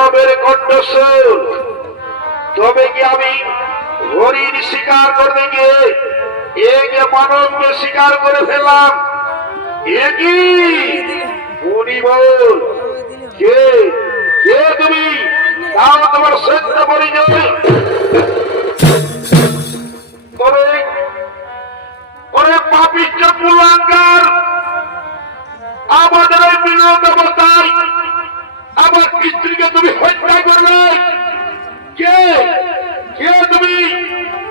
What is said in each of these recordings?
মানবের কণ্ঠস্বর। তবে কি আমি হরিণ শিকার করতে গিয়ে এক মানবকে শিকার করে ফেললাম? একই মুনি বল, কে কে তুমি? তাও তোমার সত্য পরিচয়। ওরে পাপিষ্ঠ কুলাঙ্গার, আমাদের এই বিনোদ অবস্থায় আমার স্ত্রীকে তুমি হত্যা করবে? কে কে তুমি?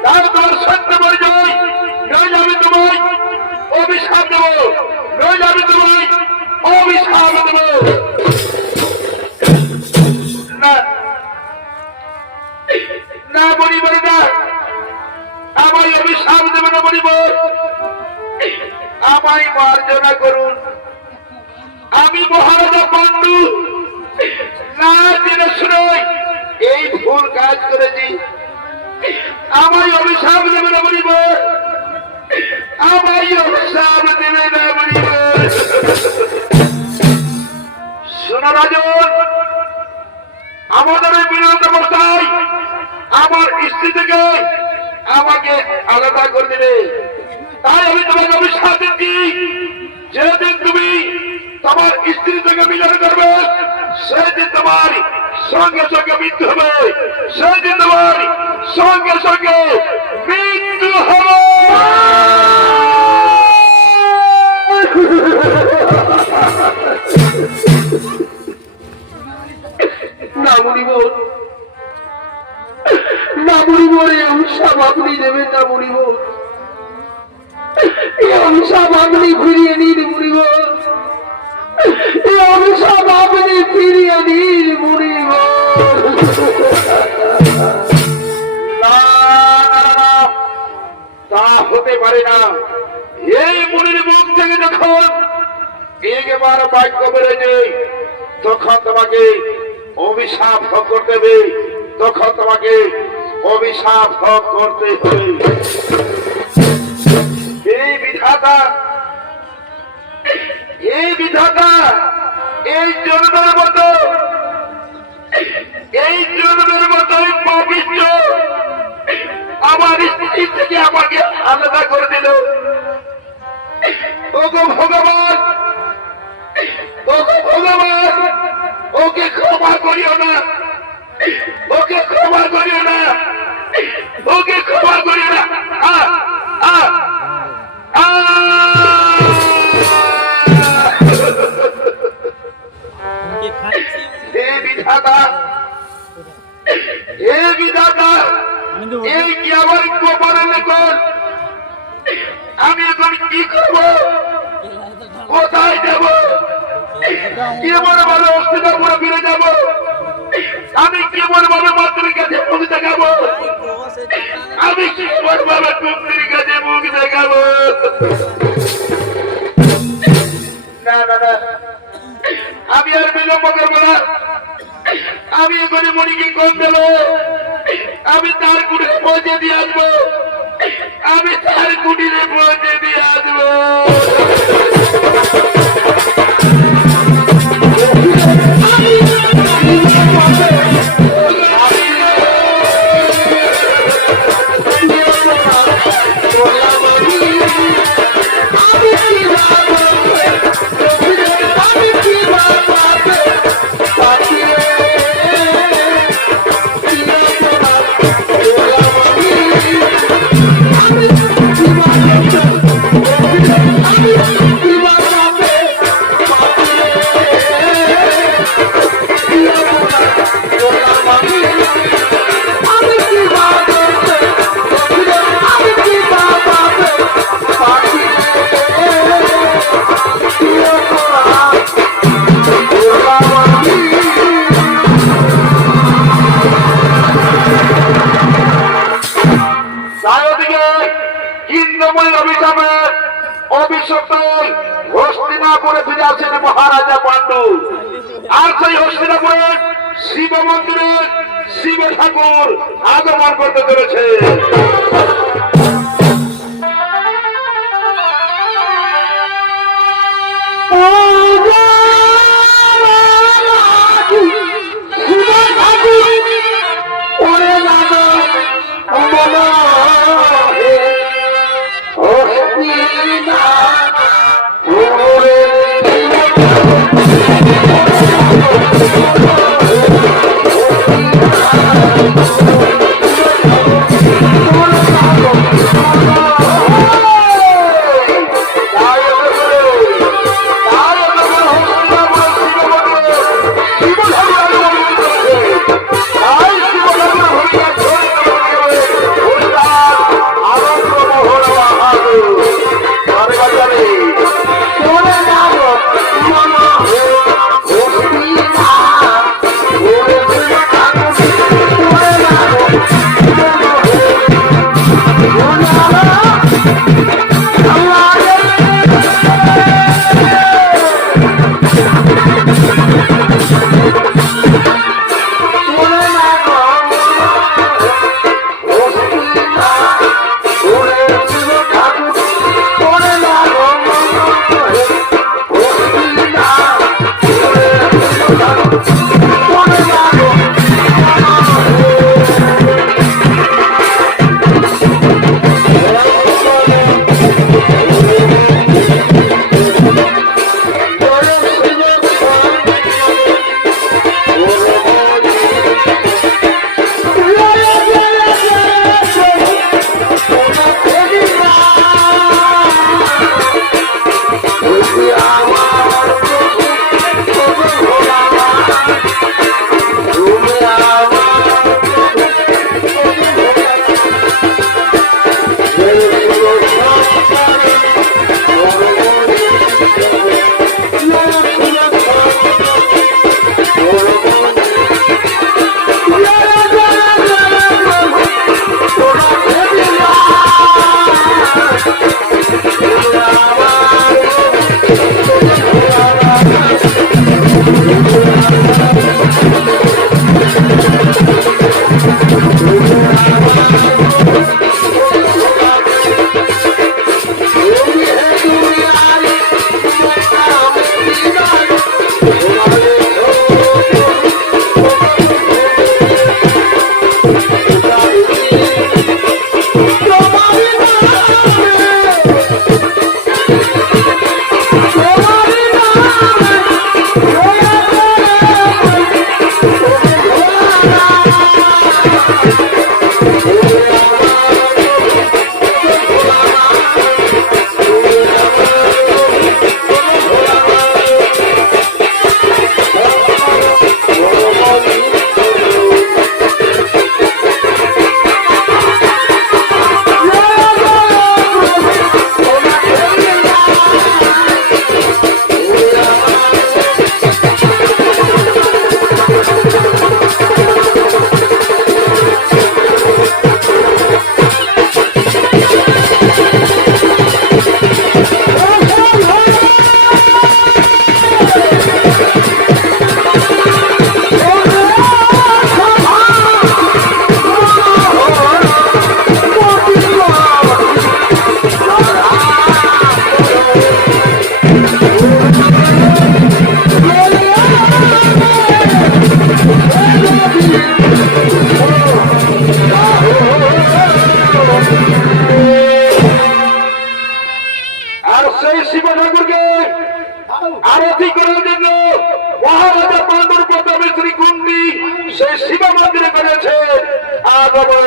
তার তোমার সত্য পরিচয়। নইলে আমি তোমায় অভিশাপ দেব, নইলে আমি তোমায় অভিশাপ দেব। না না বলিব না, আমায় অভিশাপ দেবে না বলিব। আমায় মার্জনা করুন, আমি মহারাজা পাণ্ডু না জেনে শুনে এই ভুল কাজ করেছি। আমায় অভিশাপ দেবে না বলিব, আমায় অভিশাপ দেবে না বলিব। শোনো রাজন, আমাদের এই বিনোদ অবস্থায় আমার স্ত্রী থেকে আমাকে আলাদা করে দেবে। তাই আমি তোমাকে অভিশাপ দিচ্ছি, যেদিন তুমি তোমার স্ত্রী থেকে মিলন করবে সেদিন তোমার সঙ্গে সঙ্গে মৃত্যু হবে, সেদিন তোমার সঙ্গে সঙ্গে মৃত্যু হবে। না বলিব, না বলিব, এই অভিশাপ আপনি দেবেন না বলিব, এই অভিশাপ আপনি ফিরিয়ে নিন বলিব, এই অভিশাপ আপনি ফিরিয়ে নিন বলিব। না তা হতে পারে না। এই মুনির মুখ থেকে যখন একবার বাক্য বেরোবে তখন তোমাকে অভিশাপ ভোগ করতে হবে, তখন তোমাকে অভিশাপ ভোগ করতে হবে। এই বিধাতা, এই বিধাতা এই জন্মের মতো, এই জন্মের মতোই পবিত্র আমার স্ত্রী থেকে আমাকে আলাদা করে দিল। ওগো ভগবান, ওগো ভগবান, ওকে ক্ষমা করিও না, ওকে ক্ষমা করিও না, ওকে ক্ষমা করিও না। হে বিধাতা, হে বিধাতা, এই কি আমার কপালের লেখন? আমি এখন কি করব? কোথায় যাব? কেমন ভাবে হস্তিনাপুরে ফিরে যাব? আমি কেমন ভাবে মাতৃর কাছে মুখ দেখাবো? আমি কেমন ভাবে কুন্তির কাছে মুখ দেখাবো? না না না, আমি আর বিলম্ব করবো না। আমি এখানে মণিকে কম দেব, আমি তার কুটিরে পৌঁছে দিয়ে আসবো, আমি তার কুটিরে পৌঁছে দিয়ে আসবো। হস্তিনাপুরে ফিরে আসেন মহারাজা পাণ্ডু। আর সেই হস্তিনাপুরে শিব মন্দিরে শিব ঠাকুর আগমন করতে চলেছে। শিব আগমন।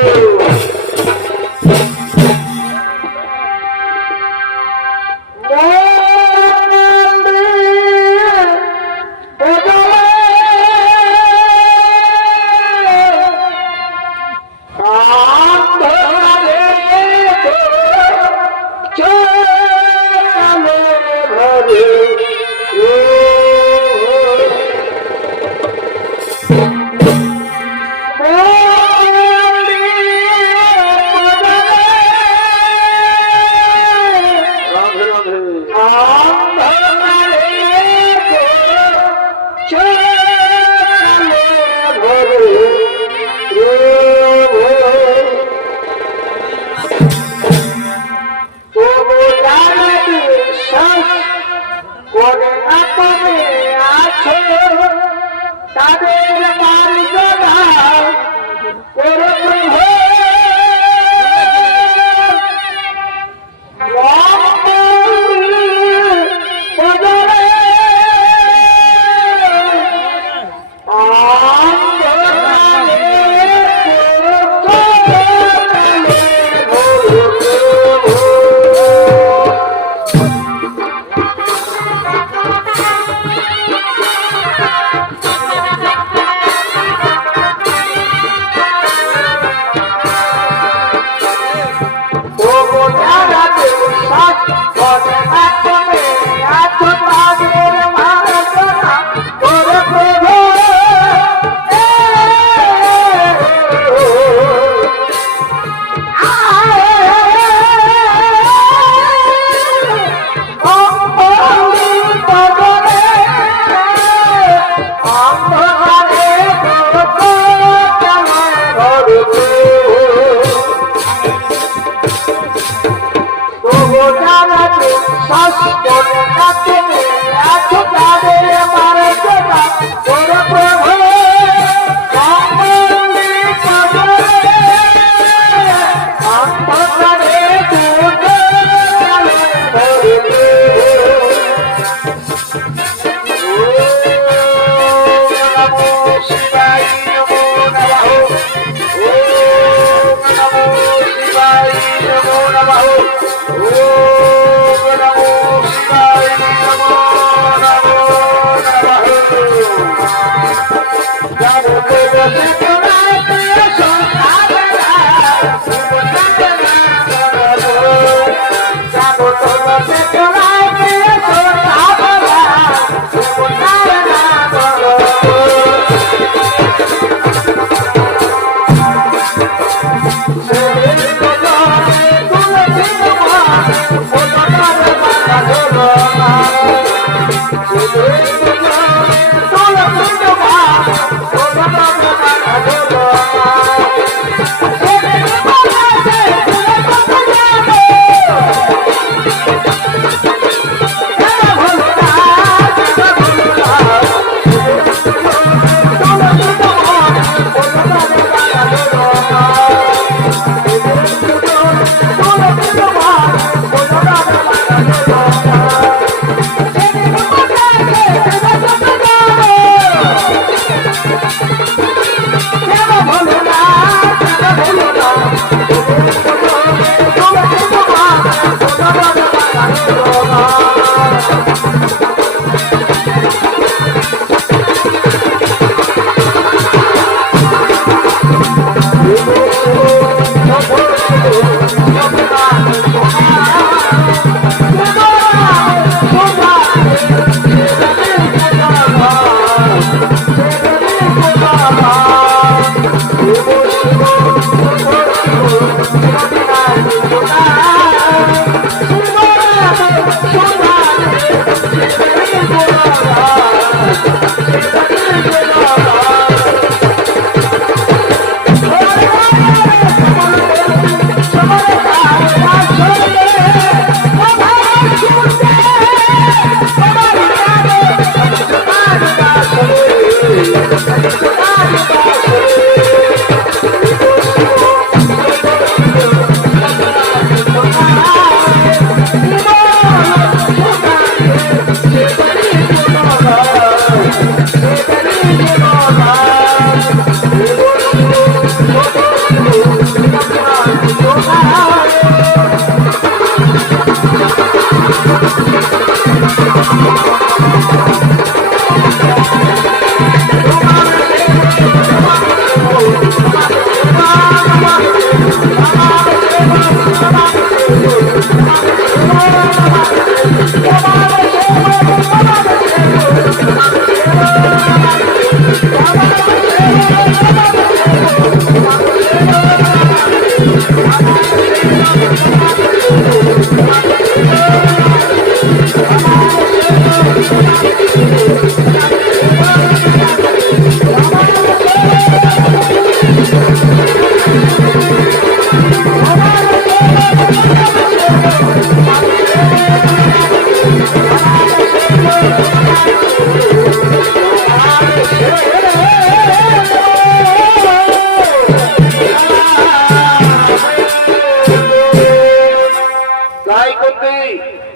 কুন্তি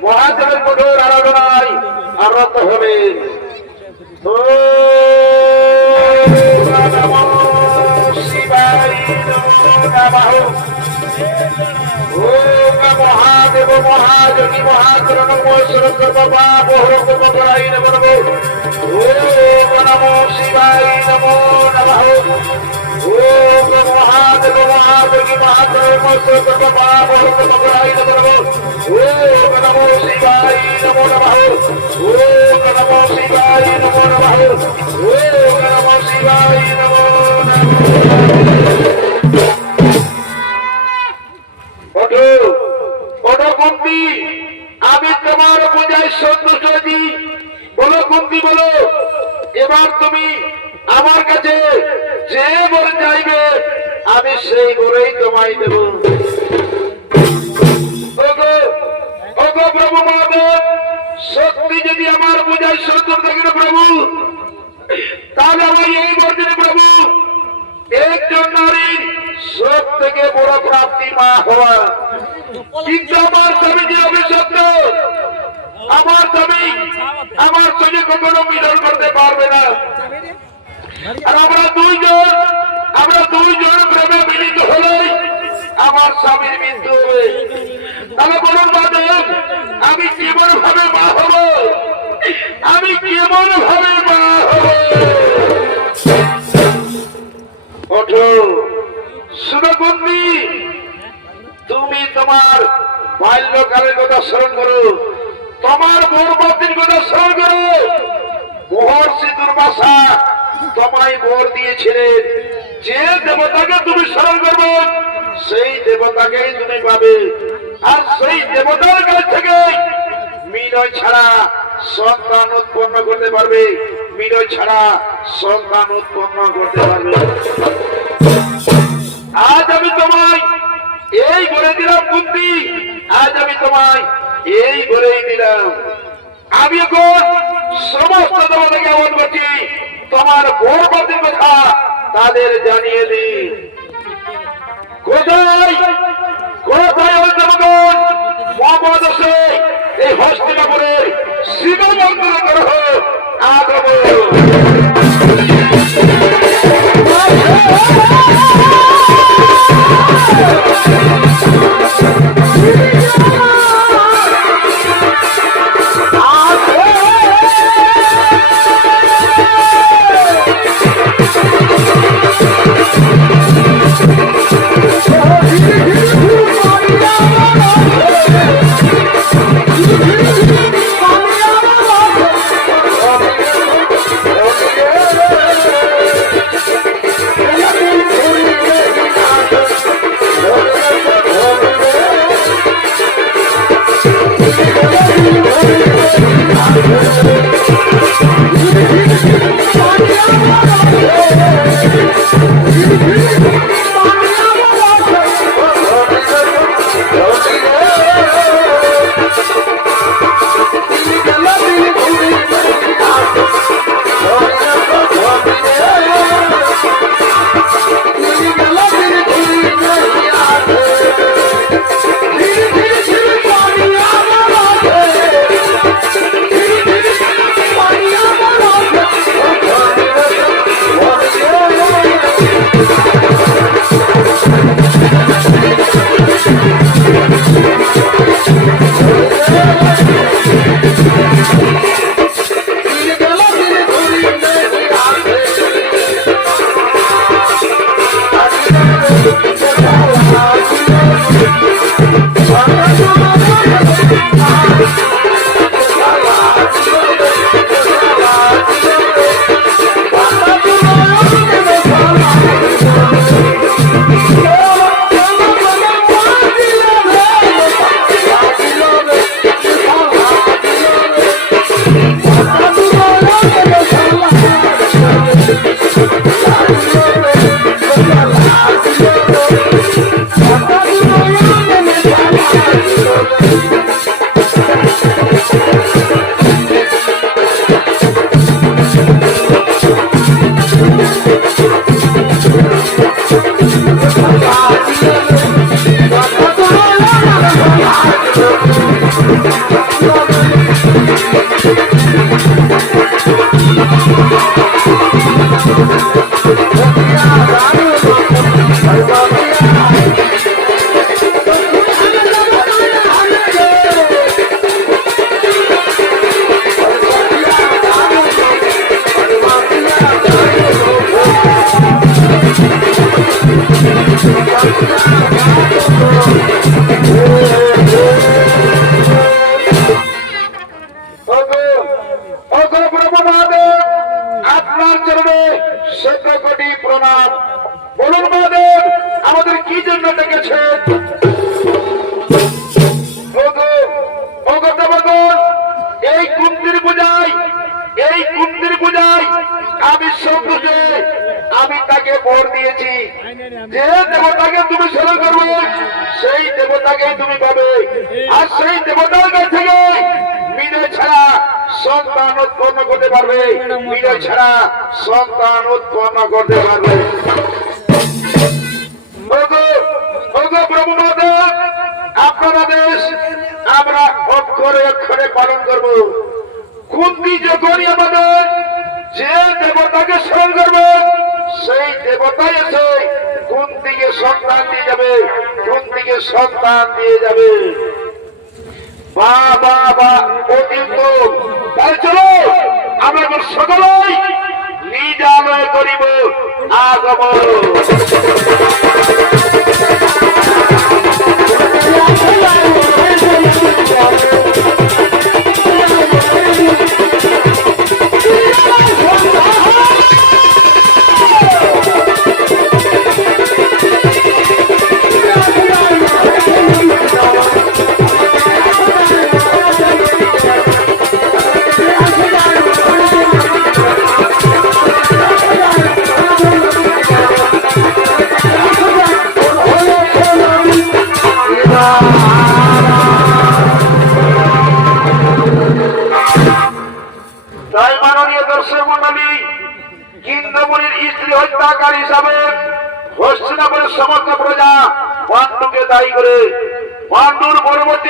মহাদেবের কঠোর আরাধনায় আরত হবেন। নমঃ শিবায় নমঃ। ওম মহাদেব মহাযোগী মহাকরণ সর্বপাপহরণায় নমঃ। ওম নমঃ শিবায় নমো নমঃ। ওম মহাদেব মহাযোগী মহাকরণ সর্বপাপহরণায় নমঃ। ওম নমঃ শিবায় নমো নমঃ। ওম নমঃ শিবায় নমো নমঃ। ওম নমঃ শিবায় নমো নমঃ। কুন্তি, আমি তোমার পূজায় সন্তুষ্ট হয়েছি। বলো কুন্তি বলো, এবার তুমি আমার কাছে যে বর চাইবে আমি সেই বরেই তোমায় দেব। ওগো প্রভু মহাদেব, সত্যি যদি আমার পূজায় সন্তুষ্ট থাকেন প্রভু, তাহলে আমার এই বর দিনে প্রভু একজন নারীর সব থেকে বড় প্রাপ্তি মা হওয়া। কিন্তু আমার স্বামী যে অভিশপ্ত, আমার স্বামী আমার সঙ্গে কখনো মিলন করতে পারবে না। আর আমরা দুইজন প্রেমে মিলিত হলেই আমার স্বামীর মৃত্যু হবে। তাহলে বলুন মাধব, আমি কেমন ভাবে মা হব? আমি কেমন ভাবে মা হব? ওঠো সুরকুন্দি, তুমি তোমার বাল্যকালের কথা স্মরণ করো, তোমার বরবাদের কথা স্মরণ করো। মহর্ষি দুর্বাসা তোমায় বর দিয়েছিলেন, যে দেবতাকে তুমি স্মরণ করবে সেই দেবতাকেই তুমি পাবে। আর সেই দেবতার কাছ থেকে মিনয় ছাড়া সন্তান উৎপন্ন করতে পারবে, মিনয় ছাড়া সন্তান উৎপন্ন করতে পারবে। আজ আমি তোমায় এই বলে দিলাম কুন্তি, আজ আমি তোমায় এই বলেই দিলাম। আমি এখন সমস্ত দেবতাকে আমল করছি, তোমার বরবাদের কথা তাদের জানিয়ে দিই। কোথায় কোথায় ওই দেবগণ মোহাম্মদ হোসেন এই হস্তিনাপুরের শিব মন্দির গ্রহ আগমন। Thank you. সেই দেবতাকেই তুমি পাবে। আর সেই দেবতার কাছ থেকে বিনয় ছাড়া সন্তান উৎপন্ন করতে পারবে, বিনয় ছাড়া সন্তান উৎপন্ন করতে পারবে। আপনার আদেশ আমরা অক্ষরে অক্ষরে পালন করব। কুন্তি যখনই আমাদের যে দেবতাকে স্মরণ করবে সেই দেবতাই এসে কুন্তিকে সন্তান দিয়ে যাবে, কুন্তিকে সন্তান দিয়ে যাবে। বাবা অতি উত্তম। তাহলে চলো আমরা সকলেই নিজ আলয় করিব আগমন। তাই মাননীয় দর্শক মন্ডলী, ইন্দ্রমণির স্ত্রী হত্যাকার হিসাবে হস্তিনাপুরের সমস্ত প্রজা পাণ্ডুকে দায়ী করে পাণ্ডুর পরবর্তী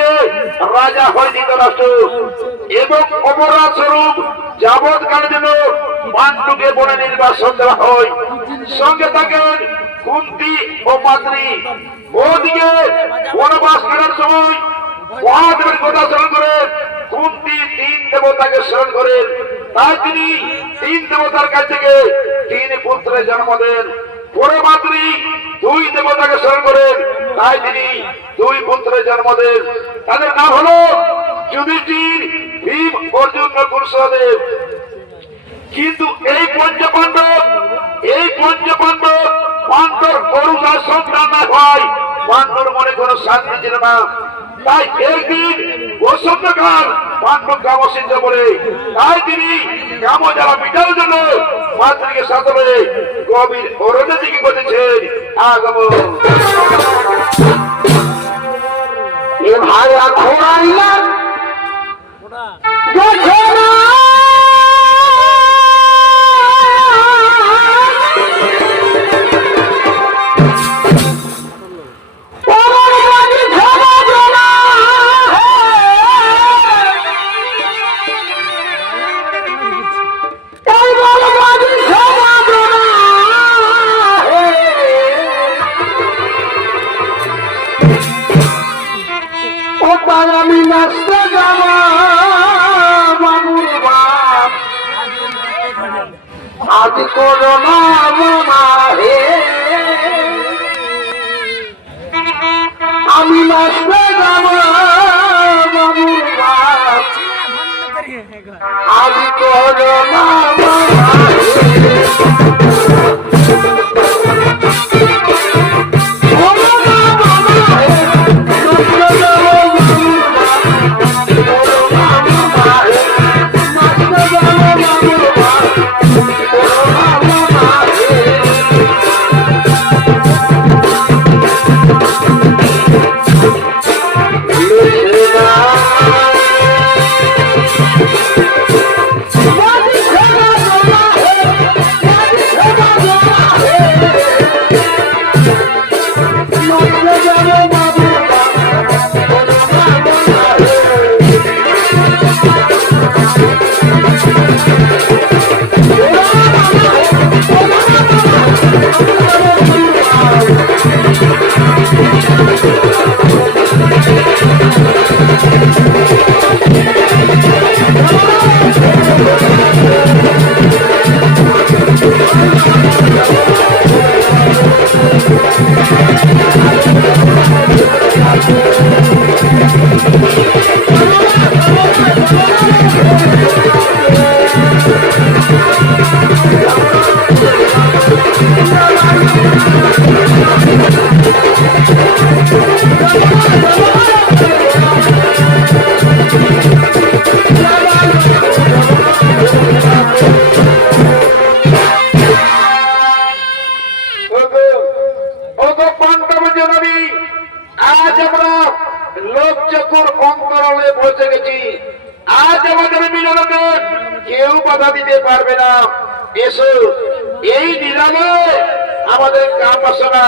রাজা হয় ধৃতরাষ্ট্র এবং অপরাধ স্বরূপ যাবৎকালের জন্য পাণ্ডুকে বনে নির্বাসন দেওয়া হয়। সঙ্গে থাকেন কুন্তি ও মাতৃ। ওদিকে বনবাস ফেরার সময় মহাদেবের কথা স্মরণ করেন, কুন্তি তিন দেবতাকে স্মরণ করেন। তাই তিনি তিন দেবতার কাছ থেকে তিন পুত্রের জন্ম দেন। পরে মাতৃ দুই দেবতাকে স্মরণ করেন, তাই তিনি দুই পুত্রের জন্ম দেন। তাদের নাম হলো যুধিষ্ঠির, ভীম, অর্জুন, নকুল-সহদেব। কিন্তু এই পঞ্চপাণ্ডব পাণ্ডর করুণার সন্তান না হয়, পাণ্ডর মনে কোনো শান্তি ছিল না। তাই একদিন বসন্তকাল পাণ্ডব কামসিদ্ধ বলে, তাই তিনি কাম জ্বালা মিটার জন্য মাতৃকে সাথে বলে কবির অরণ্য দিকে করতেছেন আগমন। ভাইয়া ঘোরাইলাম আমি নাচতে যাব বাবুর বাপ, আদি করো না হে, আমি নাচতে যাব বাবুর বাপ, আদি করো না লোকচক্ষুর অন্তরালে পৌঁছে গেছি। আজ আমাদের মিলনে কেউ বাধা দিতে পারবে না। এসো, এই নিলামে আমাদের কাম বাসনা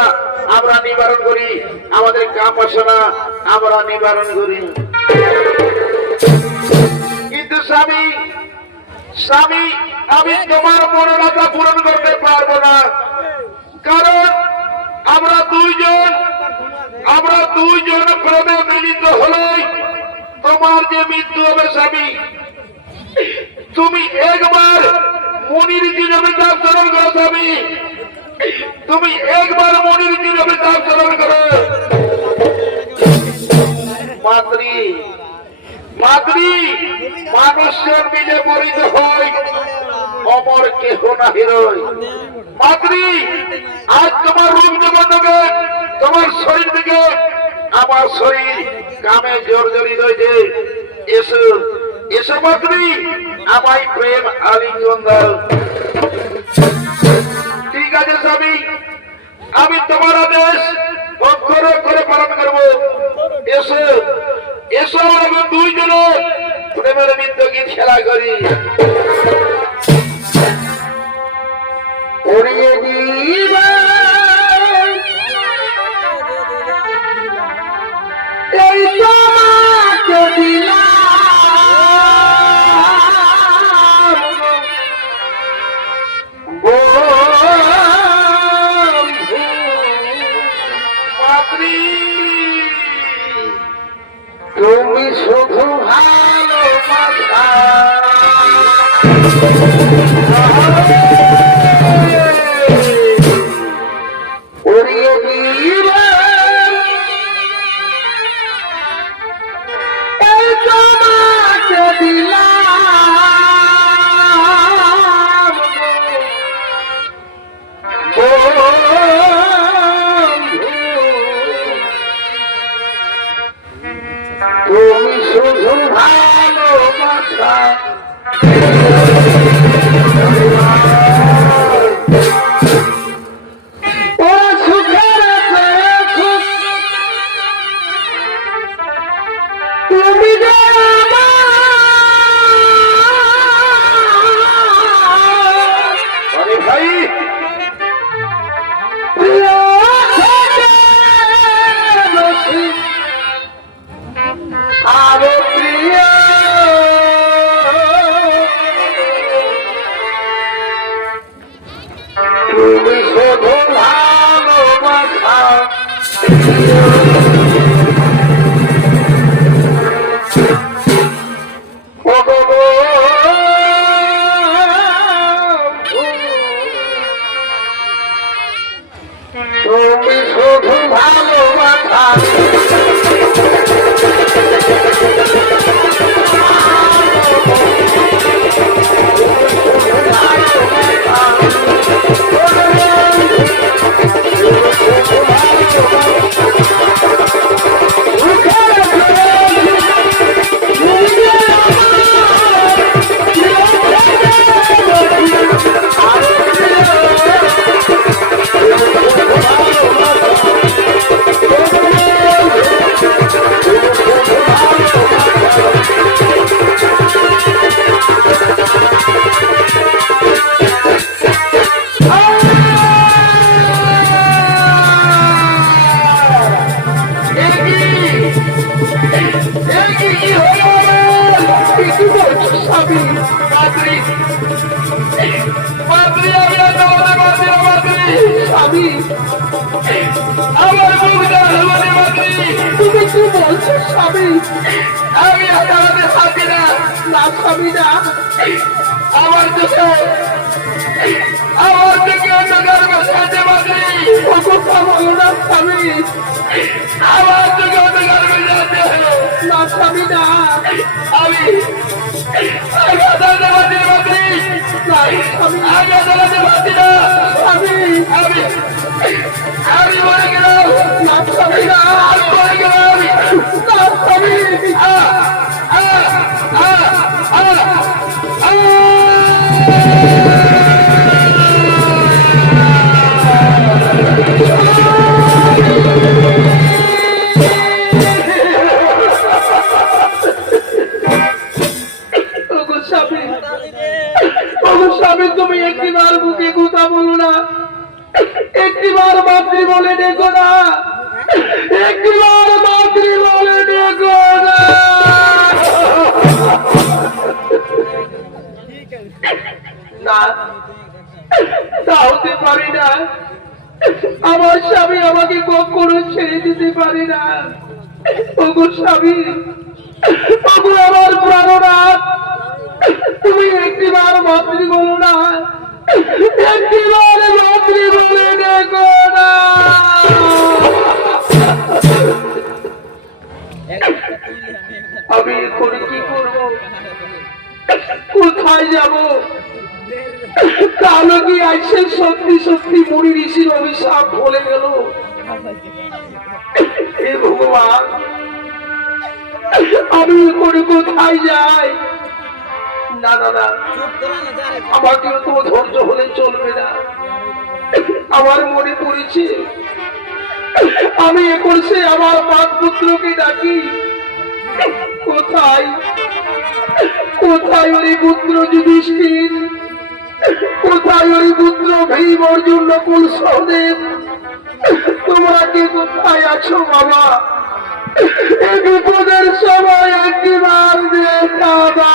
আমরা নিবারণ করি, আমাদের কাম বাসনা আমরা নিবারণ করি। কিন্তু স্বামী, স্বামী, আমি তোমার মনের আশা পূরণ করতে পারবো না, কারণ আমরা দুইজন প্রেমে মিলিত হলেই তোমার যে মৃত্যু হবে স্বামী। তুমি একবার মনির জিরবিতা স্মরণ করো স্বামী, তুমি একবার মনির জিরবিতা স্মরণ করো। মাতৃ মাতৃ মানুষের মিলে মরিত হয়, অমর কেহ না হিরোয়। মাতৃ, আজ তোমার রূপ যেমন থেকে তোমার শরীর থেকে আমার শরীর কামে জর্জরিত হয়েছে। এসো, এসো মাতৃ, আমায় প্রেম আলিঙ্গন দাও। ঠিক আছে স্বামী, আমি তোমার আদেশ অক্ষরে অক্ষরে পালন করবো। এসো, এসো, আমি দুইজনে প্রেমের নৃত্য গীত খেলা করি। উড়িয়ে দিবা এই তোমাকে দিলাম বন্ধু। মাতৃ, তুমি শুধু ভালোবাসা উড়িয়ে দিবা এই তোমাকে দিলাম বন্ধু। তুমি শুধু ভালোবাসা ও সুখের সুখ, তুমি যে আমার ভাই প্রিয় আরো প্রিয়, তুমি শুধু ভালোবাসা তুমি শুধু ভালোবাসা আমি আমার মুখটা হলুদে মাতৃ, তুমি কি বলছো স্বামী? আমি আদালতে থাকি না। না স্বামী না, আমার চোখে অন্ধকার বসাতে মাতৃ। ও কথা বলো না স্বামী, আমার চোখে অন্ধকার বসাতে। না স্বামী না, আমি আদালতে মাতৃ মাতৃ, আমি আদালতে মাতৃ না। আমি মরে গেলাম। না স্বামী না, আমি মরে গেলাম। না স্বামী, না, তা হতে পারি না। আমার স্বামী আমাকে কখনো ছেড়ে দিতে পারে না। ওগো স্বামী, ওগো আমার প্রাণনাথ, তুমি একটিবার মাতৃ বলো না, একটিবার মাতৃ বলে দেখো না। আমি এখন কি করব, কোথায় যাব? তাহলে কি আজকে সত্যি সত্যি মুনি ঋষির অভিশাপ বলে গেল? হে ভগবান, আমি এখন কোথায় যাই? না না না, আমাকেও তো ধৈর্য হলে চলবে না। আমার মনে পড়েছে আমি এখন সে আমার পাঁচ পুত্রকে ডাকি। কোথায় কোথায় ওই পুত্র যুধিষ্ঠির, কোথায় ওই পুত্র ভীম, অর্জুন, নকুল, সহদেব? তোমরা কি কোথায় আছো বাবা? এই বিপদের সময় একবার দেখাবা।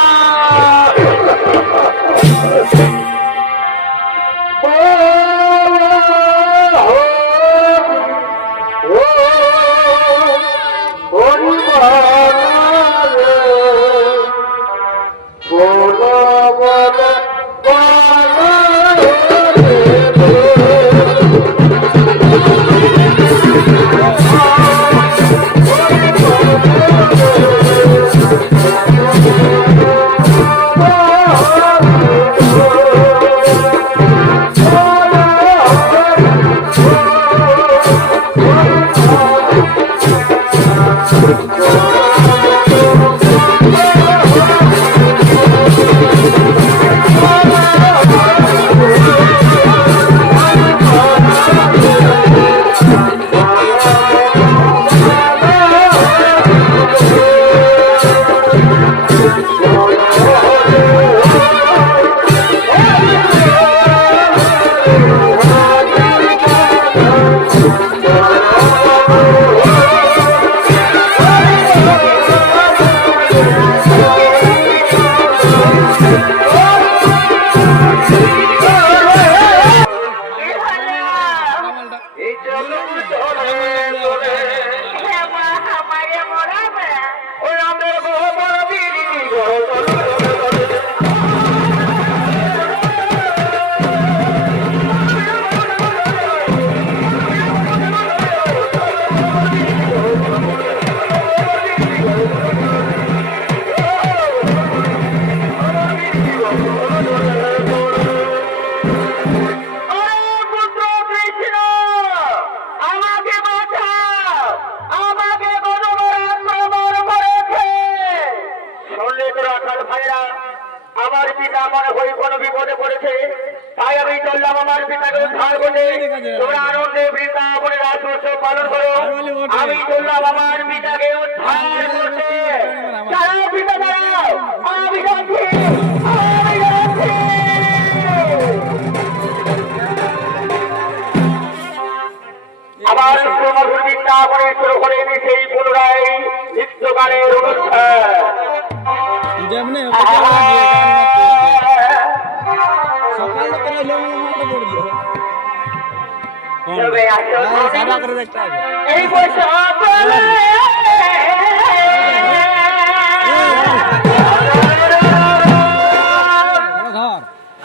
আমার পিতা মনে হয় কোনো বিপদে পড়েছে, তাই আমি চললাম আমার পিতাকে উদ্ধার করতে। তোমরা আনন্দে বৃন্দাবনের রাজোৎসব পালন করো, আমি চললাম আমার পিতাকে উদ্ধার করতে। দাঁড়াও পিতা, দাঁড়াও, আমি যাচ্ছি, আমি যাচ্ছি। আমার মধুর বৃন্দাবনে শুরু করে সেই পুনরায় নৃত্যগানের অনুষ্ঠান। এই বছর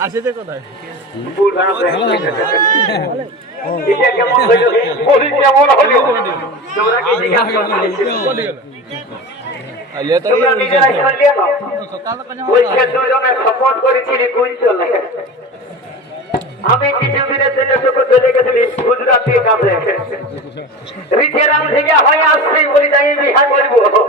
আসে কোথায় কেমন হলো তোমরা কি নিজেরাই শুনলে না? বলছে দুজনে শপথ করেছিলি কোন চলে। আমি কিছুদিনের জন্য চোখে চলে গেছিলি গুজরাট থেকে কাছে রিচেরাম থেকে হয়ে আসছি, বলি তাই বিহার করবো।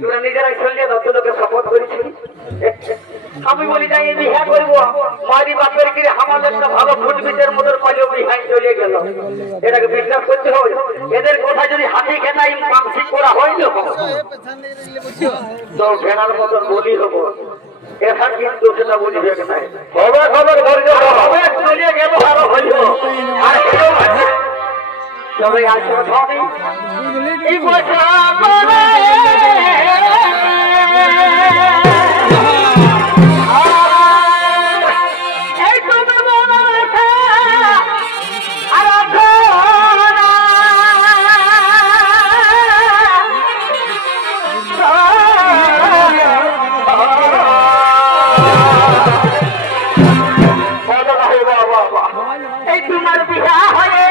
তোরা নিজেরাই শুনলে না? তোকে শপথ করেছিলি। আমি বলি যাই বিহা করবো, মারি বাপের গিয়ে আমাদের একটা ভালো ফুটবিটের মতো পাইলেও বিহাই চলে গেল। এটাকে বিশ্বাস করতে হবে? এদের কথা যদি হাতি খেতাই মানসিক করা হয় তো ভেড়ার মতন বলি হবো। এখন কিন্তু সেটা বুঝবে নাই, খবর খবর ধৈর্য হবে চলে গেল আরো হইব। আর চলে আসো ধরে এই বছর করে এই তুমি মনে আর এই তোমার বিয়া হয়ে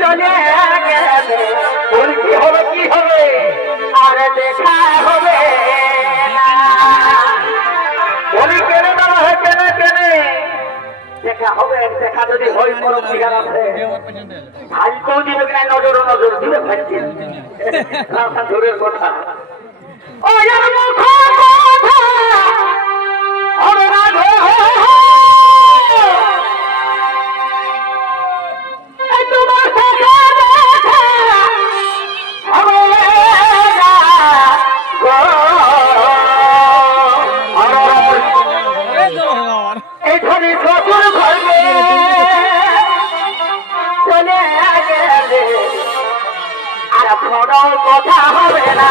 চলে গেলে ওর কি হবে কি হবে আর দেখা হবে না বলি কেনে দেওয়া হয় কেনে কেনে দেখা হবে দেখা যদি হয় কোনো বিঘা আছে ভাইকেও দিবে কিনা নজর নজর দিবে ভাইকে দূরের কথা ওই মুখ কথা ওরে রাধে এখানে শ্বশুর ঘরে চলে গেলে আর কোনো কথা হবে না।